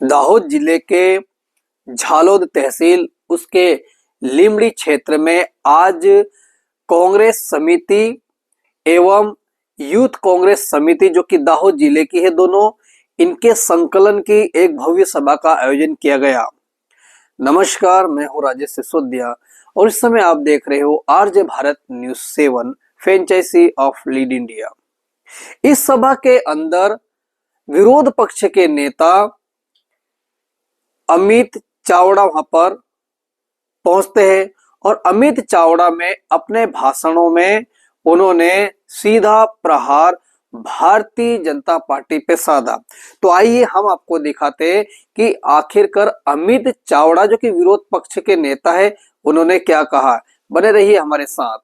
दाहोद जिले के झालोद तहसील उसके लिमड़ी क्षेत्र में आज कांग्रेस समिति एवं यूथ कांग्रेस समिति जो कि दाहोद जिले की है, दोनों इनके संकलन की एक भव्य सभा का आयोजन किया गया। नमस्कार, मैं हूं राजेश सिसोदिया और इस समय आप देख रहे हो RJ Bharat news 7 franchise of lead India. इस सभा के अंदर विरोध पक्ष के नेता अमित चावड़ा वहां पर पहुंचते हैं और अमित चावड़ा में अपने भाषणों में उन्होंने सीधा प्रहार भारतीय जनता पार्टी पे साधा। तो आइए हम आपको दिखाते हैं कि आखिरकार अमित चावड़ा जो कि विरोध पक्ष के नेता है, उन्होंने क्या कहा। बने रहिए हमारे साथ।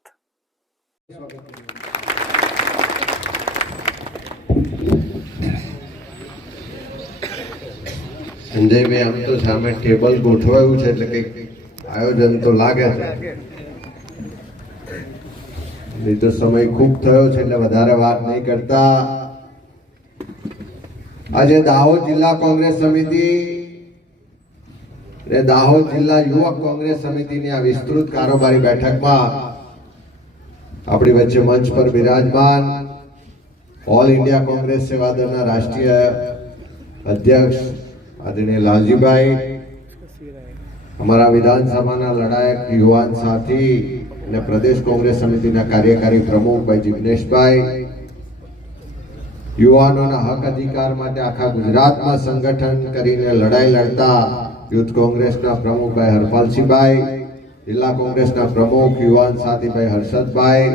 संजय भाई, आम तो सामे टेबल गोठवाયું છે એટલે કંઈક આયોજન તો લાગે છે, નહીં તો સમય ખૂબ થયો છે એટલે વધારે વાત નહીં કરતા આજે દાહોદ જિલ્લા કોંગ્રેસ સમિતિ અને દાહોદ જિલ્લા યુવક કોંગ્રેસ સમિતિની આ વિસ્તૃત કારોબારી બેઠકમાં આપણી વચ્ચે મંચ પર બિરાજમાન ઓલ ઇન્ડિયા કોંગ્રેસ સેવા દળના રાષ્ટ્રીય અધ્યક્ષ आदरणीय लालजी भाई, हमारा विधानसभा लड़ायक युवान साथी ने प्रदेश कांग्रेस समिति कार्यकारी प्रमुख भाई जिग्नेश भाई, युवानों हक अधिकार माटे आखा गुजरात में संगठन करीने लड़ाई लड़ता यूथ कांग्रेस प्रमुख भाई हरपालसिंह भाई, जिला कांग्रेस प्रमुख युवान साथी भाई हर्षद भाई,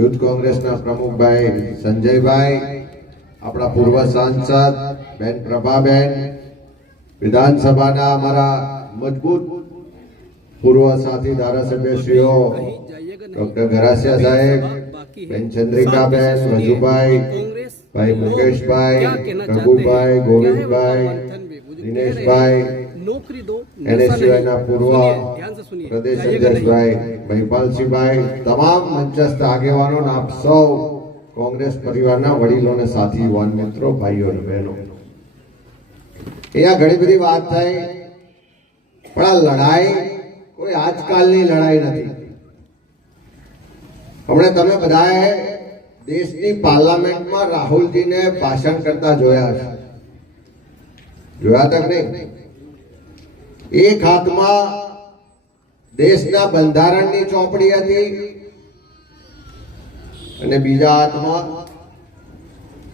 यूथ कांग्रेस प्रमुख भाई संजय भाई, अपना पूर्व सांसद बेन प्रभाबेन, विधानसभा हमारा मजबूत पूर्व साथी धारासभ्यश्रीओ डॉक्टर घरासिया साहेब, बेन चंद्रिका बेन, रजूभाई भाई, मुकेश भाई, रघु भाई, गोविंद भाई, दिनेश भाई, एनएसयूआई पूर्व प्रदेश अध्यक्ष भाई महिपाल सिंह भाई, तमाम मंचस्थ आगेवानों आप सौ कांग्रेस परिवार वडीलों ने साथी युवान मित्रों भाईओ और बहनों, घणी बधी बात थाय पण आ लड़ाई कोई आजकालनी लड़ाई नहीं। हमने तमे बधाए देशनी पार्लियामेंट में राहुल जी ने भाषण करता जोया तक नहीं। एक हाथ में देशना बंधारणनी चौपड़ी हती अने बीजा हाथ में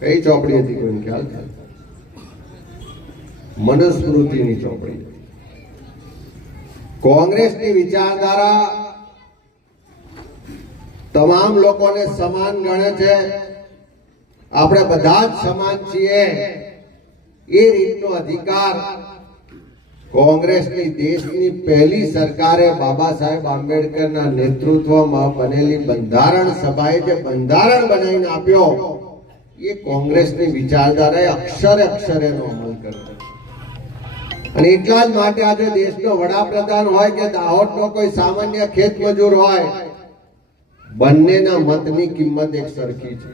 कई चौपड़ी हती, कोई ख्याल था? मनुस्मृति चौपड़ी। कांग्रेस की विचारधारा तमाम लोगों ने समान गणे छे, आपणे बधा ज समान छीए ए रीतनो अधिकार कांग्रेस की देशनी पहली सरकारे बाबा साहेब आंबेडकर ना नेतृत्व में बनेली बंधारण सभाए जे बंधारण बनावीने आप्यो, ये कांग्रेस की विचारधाराए अक्षरे अक्षरे नो अमल कर्यो। અને એટલા જ માટે આજે દેશનો વડાપ્રધાન હોય કે દાહોદનો કોઈ સામાન્ય ખેત મજૂર હોય, બંનેના મતની કિંમત એક સરખી છે,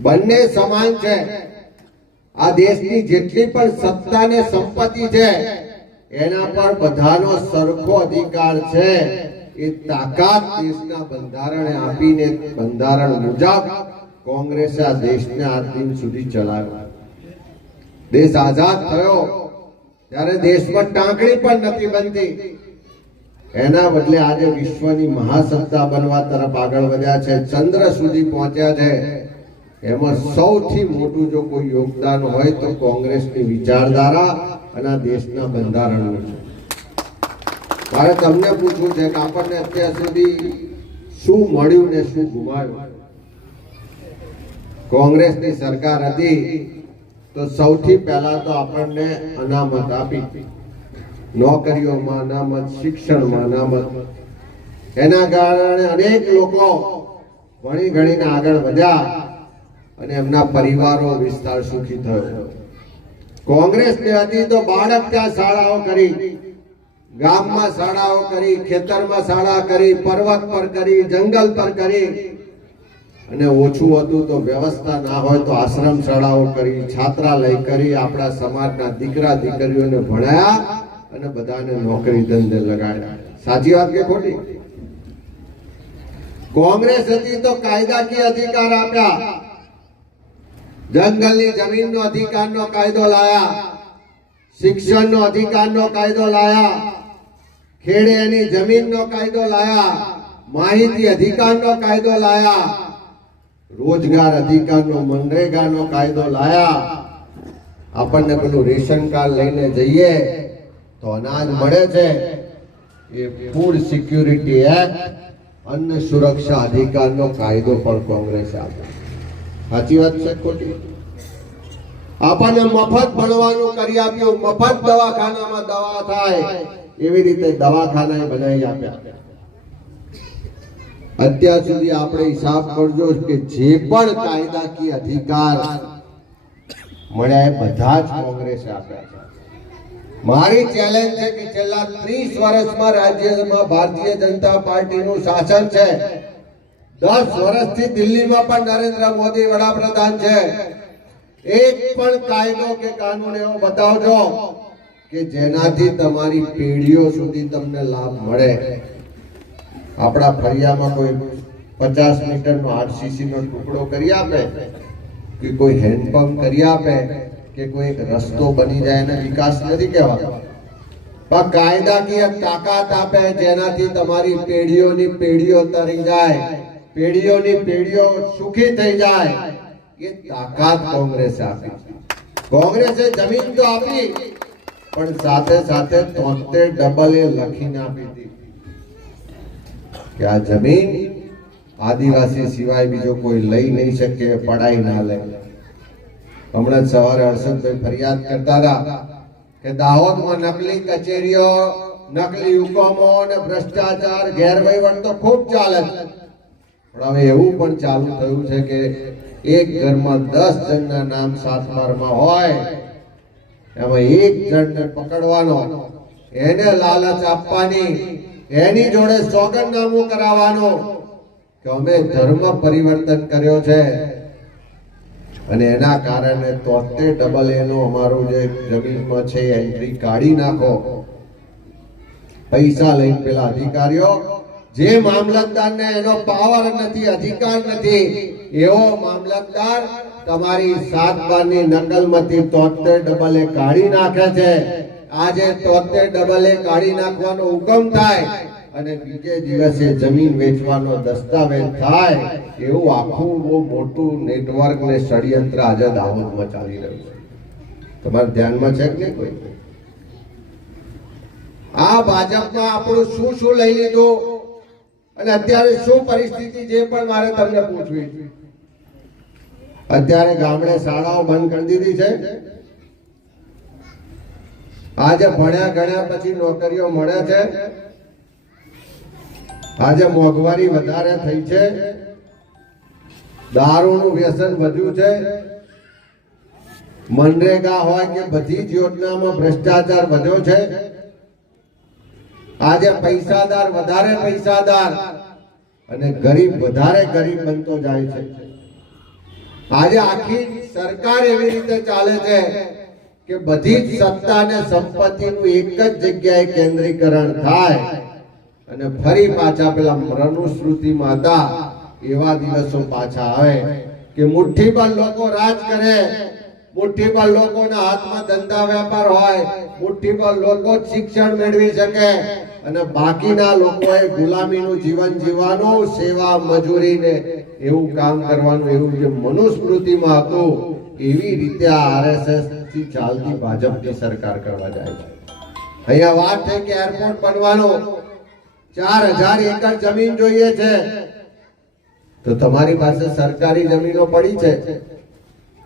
બંને સમાન છે। આ દેશની જેટલી પણ સત્તા ને સંપત્તિ છે એના પર બધાનો સરખો અધિકાર છે। એ તાકાત દેશના બંધારણે આપીને બંધારણ મુજબ કોંગ્રેસે આ દેશને આ દિન સુધી ચલાવ્યો। દેશ આઝાદ થયો ત્યારે देश में टांकड़ी पर नहीं बनती, एना बदले आज विश्वनी महासत्ता बनवा तरफ आगळ वध्या छे, चंद्र सुधी पहोंच्या छे। एमां सौथी मोटुं जो कोई योगदान होय तो कांग्रेसनी विचारधारा अने देशना बंधारणनुं छे। मारे तमने पूछવું છે કે આપણને અત્યાર સુધી શું મળ્યું ને શું ગુમાવ્યું। कांग्रेसनी सरकार હતી तो सौथी पहला तो आपने अनामत आपी, नौकरीओं में अनामत, शिक्षण में अनामत। एना कारणे अनेक लोको भणी गणीने आगळ वध्या अने एमना परिवारो विस्तार सुखी थयो। कांग्रेस ने हती तो बाळक त्यां शाळाओ करी, गाम में शाळाओ करी, खेतर में शाळा करी, पर्वत पर करी, जंगल पर करी। અને ઓછું હતું તો વ્યવસ્થા ના હોય તો આશ્રમ શાળાઓ કરી, છાત્રાલય કરી, આપણા સમાજના દીકરા દીકરીઓને ભણાયા અને બધાને નોકરી ધંધે લગાડ્યા. સાચી વાત કે ખોટી? કોંગ્રેસ હતી તો કાયદાકીય અધિકાર આપ્યા, જંગલની જમીનનો અધિકારનો કાયદો લાયા, શિક્ષણનો અધિકારનો કાયદો લાયા, ખેડેની જમીનનો કાયદો લાયા, માહિતી અધિકારનો કાયદો લાયા, રોજગાર અધિકારનો મનરેગાનો કાયદો લાયા. આપણને પેલું રેશન કાર્ડ લઈને જઈએ તો અનાજ મળે છે. એ ફૂડ સિક્યુરિટી એક્ટ, અન્ન સુરક્ષા અધિકારનો કાયદો પણ કોંગ્રેસે આપ્યો. સાચી વાત છે ખોટી? આપણને મફત ભણવાનું કરી આપ્યું, મફત દવાખાનામાં દવા થાય એવી રીતે દવાખાના બનાવી આપ્યા. અત્યાર સુધી આપણે હિસાબ કરજો કે જે પણ કાયદાકીય અધિકાર મળ્યા એ બધા જ કોંગ્રેસે આપ્યા છે. મારી ચેલેન્જ છે કે છેલ્લા 30 વર્ષમાં રાજ્યમાં ભારતીય જનતા પાર્ટીનું શાસન છે. 10 વર્ષથી દિલ્હીમાં પણ નરેન્દ્ર મોદી વડાપ્રધાન છે. એક પણ કાયદો કે કાનૂન એવો બતાવજો કે જેનાથી તમારી પેઢીઓ સુધી તમને લાભ મળે. આપણા ફળિયામાં કોઈ 50 મીટરનો આરસીસી નો ટુકડો કરી આપે, કે કોઈ હેન્ડપંપ કરી આપે, કે કોઈ એક રસ્તો બની જાય એને વિકાસ નથી કહેવાતો. પણ કાયદાકીય તાકાત આપે જેનાથી તમારી પેઢીઓની પેઢીઓ તરી જાય, પેઢીઓની પેઢીઓ સુખી થઈ જાય, એ તાકાત કોંગ્રેસે આપી. કોંગ્રેસે જમીન તો આપી પણ સાથે સાથે 73 લખીને આપી હતી કે આ જમીન આદિવાસી સિવાય બીજો કોઈ લઈ નહીં શકે, પડાઈ ના લે. હમણાં સવારે હર્ષદભાઈ ફરિયાદ કરતા હતા કે દાહોદમાં નકલી કચેરીઓ, નકલી હુકમો અને ભ્રષ્ટાચાર, ગેરવહીવટ તો ખૂબ ચાલે છે. પણ હવે એવું પણ ચાલુ થયું છે કે એક ઘરમાં 10 જણના નામ 7 બારમાં હોય, એમાં એક જણને પકડવાનો, એને લાલચ આપવાની, એની જોડે સોગંદનામું કરાવવાનું કે અમે ધર્મ પરિવર્તન કર્યો છે અને એના કારણે 73 નો અમારું જે જમીનમાં છે એન્ટ્રી કાઢી નાખો. પૈસા લઈને પેલા અધિકારીઓ, જે મામલતદારને એનો પાવર નથી, અધિકાર નથી, એવો મામલતદાર તમારી 7 બારની નકલમાંથી 73 કાઢી નાખે છે. આજે 73 કાઢી નાખવાનો હુકમ થાય અને બીજે દિવસે જમીન વેચવાનો દસ્તાવેજ થાય, એવું આખું બહુ મોટું નેટવર્ક ને ષડયંત્ર આજે દાહોદમાં ચાલી રહ્યું છે. તમારા ધ્યાનમાં છે કે કોઈ? આ ભાજપમાં આપણું શું શું લઈ લીધું અને અત્યારે શું પરિસ્થિતિ, જે પણ મારે તમને પૂછવી. અત્યારે ગામડે શાળાઓ બંધ કરી દીધી છે. આજે ભણ્યા ગણ્યા પછી નોકરીઓ મળે છે. આજે મોંઘવારી વધારે થઈ છે, દારૂનું વ્યસન વધ્યું છે, મનરેગા હોય કે બધી જ યોજનામાં ભ્રષ્ટાચાર વધ્યો છે. આજે પૈસાદાર વધારે પૈસાદાર અને ગરીબ વધારે ગરીબ બનતો જાય છે. આજે આખી સરકાર એવી રીતે ચાલે છે કે બધી જ સત્તા અને સંપત્તિનું એક જ જગ્યાએ કેન્દ્રીકરણ થાય અને ફરી પાછા પેલા મનુસ્મૃતિમાં હતા એવા દિવસો પાછા આવે કે મુઠ્ઠીભર લોકો રાજ કરે, મુઠ્ઠીભર લોકોના હાથમાં ધંધા વેપાર હોય, મુઠ્ઠીભર લોકો શિક્ષણ મેળવી શકે અને બાકીના લોકોએ ગુલામીનું જીવન જીવવાનું, સેવા મજૂરી ને એવું કામ કરવાનું, એવું જે મનુસ્મૃતિમાં હતું એવી રીતે આ આરએસએસ થી ચાલતી ભાજપની સરકાર કરવા જાય છે. અહીંયા વાત છે કે એરપોર્ટ બનવાનો 4000 એકર જમીન જોઈએ છે, તો તમારી પાસે સરકારી જમીનો પડી છે.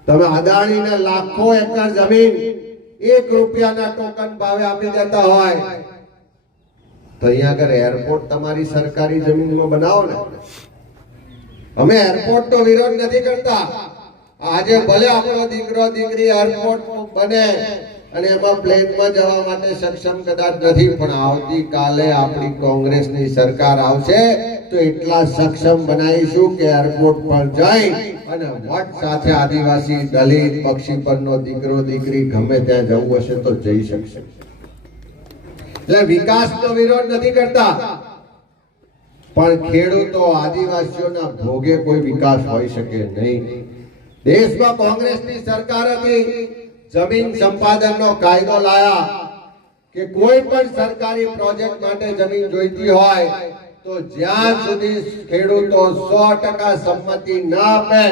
તમે અદાણીને લાખો એકર જમીન 1 રૂપિયાના ટોકન ભાવે આપી દેતા હોય તો અહીંયા આગળ એરપોર્ટ તમારી સરકારી જમીનમાં બનાવો ને. અમે એરપોર્ટ તો વિરોધ નથી કરતા. આજે ભલે આપણો દીકરો દીકરી એરપોર્ટ બને અને એમાં પ્લેનમાં જવા માટે સક્ષમ કદાચ નથી, પણ આવતીકાલે આપણી કોંગ્રેસની સરકાર આવશે તો એટલા સક્ષમ બનાવીશું કે એરપોર્ટ પર જઈ અને વટ સાથે આદિવાસી દલિત પક્ષીપરનો દીકરો દીકરી ગમે ત્યાં જવું હશે તો જઈ શકશે. એટલે વિકાસનો વિરોધ નથી કરતા, પણ ખેડૂતો આદિવાસીઓના ભોગે કોઈ વિકાસ હોઈ શકે નહીં. દેશમાં કોંગ્રેસની સરકાર હતી, જમીન સંપાદનનો કાયદો લાયા કે કોઈ પણ સરકારી પ્રોજેક્ટ માટે જમીન જોઈતી હોય તો જ્યાં સુધી ખેડૂતો 100% સંમતિ ના આપે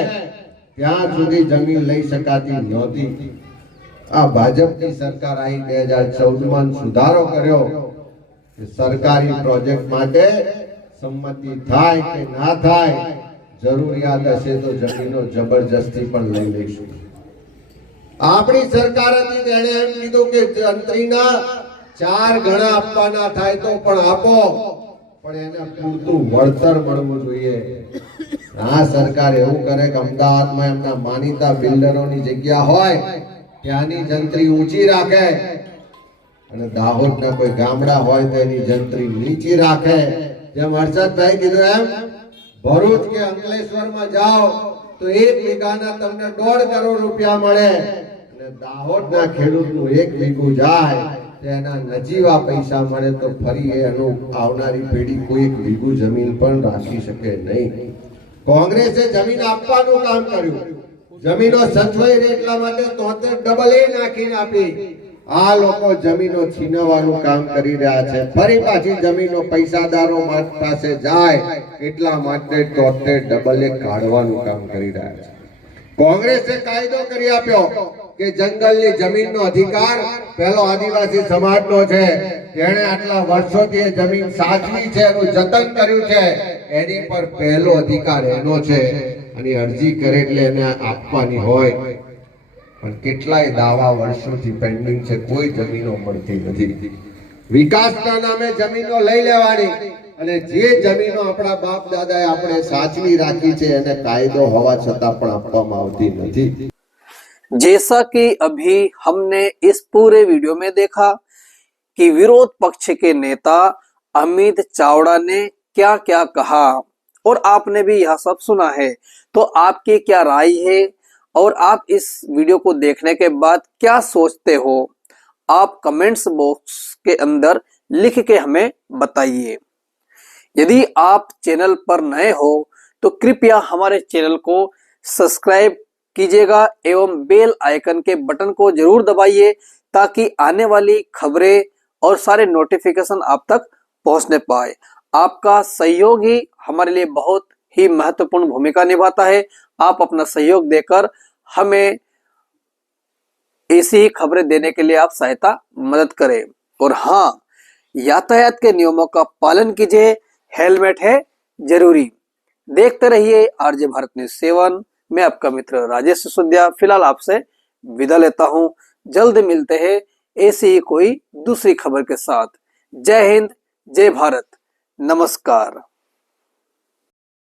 ત્યાં સુધી જમીન લઈ શકાતી નહોતી. આ ભાજપની સરકાર આવી 2014માં સુધારો કર્યો કે સરકારી પ્રોજેક્ટ માટે સંમતિ થાય કે ના થાય, જરૂરિયાત હશે તો જમીનો જબરજસ્તી પણ લઈ લઈશું. આપણી સરકાર હતી તેણે એમ કીધું કે જંત્રીના 4 ગણા આપવાના થાય તો પણ આપો, પણ એને પૂરતું વળતર મળવું જોઈએ. આ સરકાર એવું કરે કે અમદાવાદમાં એમના માનીતા બિલ્ડરોની જગ્યા હોય ત્યાંની જંત્રી ઊંચી રાખે અને દાહોદના કોઈ ગામડા હોય તો એની જંત્રી નીચી રાખે. જેમ હર્ષદભાઈ કીધું એમ ભરૂચ કે અંકલેશ્વરમાં જાઓ તો 1 વીઘાના તમને 1.5 કરોડ રૂપિયા મળે અને દાહોદના ખેડૂતનું 1 વીઘું જાય તેના નજીવા પૈસા મળે તો ફરી એનું આવનારી પેઢી કોઈ 1 વીઘું જમીન પણ રાખી શકે નહીં. કોંગ્રેસે જમીન આપવાનું કામ કર્યું, જમીનો સચવાઈ રહે એટલા માટે 73 AA નાખીને આપી. આ લોકો જમીનો છીનવવાનું કામ કરી રહ્યા છે, ફરી પાછી જમીનો પૈસાદારો પાસે જાય એટલા માટે 73 AA કાઢવાનું કામ કરી રહ્યા છે. કોંગ્રેસે કાયદો કરી આપ્યો કે જંગલની જમીનનો અધિકાર પહેલો આદિવાસી સમાજનો છે, જેણે આટલા વર્ષોથી એ જમીન સાચવી છે, એનું જતન કર્યું છે, એની પર પહેલો અધિકાર એનો છે અને અરજી કરે એટલે એને આપવાની હોય. પણ કેટલાય દાવા વર્ષોથી પેન્ડિંગ છે, કોઈ જમીનો મળતી નથી. વિકાસના નામે જમીનો લઈ લેવાની અને જે જમીનો આપણા બાપ દાદાએ આપણે સાચવી રાખી છે એને કાયદો હોવા છતાં પણ આપવામાં આવતી નથી. जैसा कि अभी हमने इस पूरे वीडियो में देखा कि विरोध पक्ष के नेता अमित चावड़ा ने क्या क्या कहा और आपने भी यह सब सुना है. तो आपकी क्या राय है और आप इस वीडियो को देखने के बाद क्या सोचते हो, आप कमेंट्स बॉक्स के अंदर लिख के हमें बताइए. यदि आप चैनल पर नए हो तो कृपया हमारे चैनल को सब्सक्राइब कीजिएगा एवं बेल आइकन के बटन को जरूर दबाइए ताकि आने वाली खबरें और सारे नोटिफिकेशन आप तक पहुंचने पाए. आपका सहयोग ही हमारे लिए बहुत ही महत्वपूर्ण भूमिका निभाता है. आप अपना सहयोग देकर हमें ऐसी ही खबरें देने के लिए आप सहायता मदद करें. और हाँ, यातायात के नियमों का पालन कीजिए, हेलमेट है जरूरी. देखते रहिए आरजे भारत न्यूज़ 7. मैं आपका मित्र राजेश सिसोदिया फिलहाल आपसे विदा लेता हूं. जल्द मिलते हैं ऐसी ही कोई दूसरी खबर के साथ. जय हिंद, जय भारत, नमस्कार.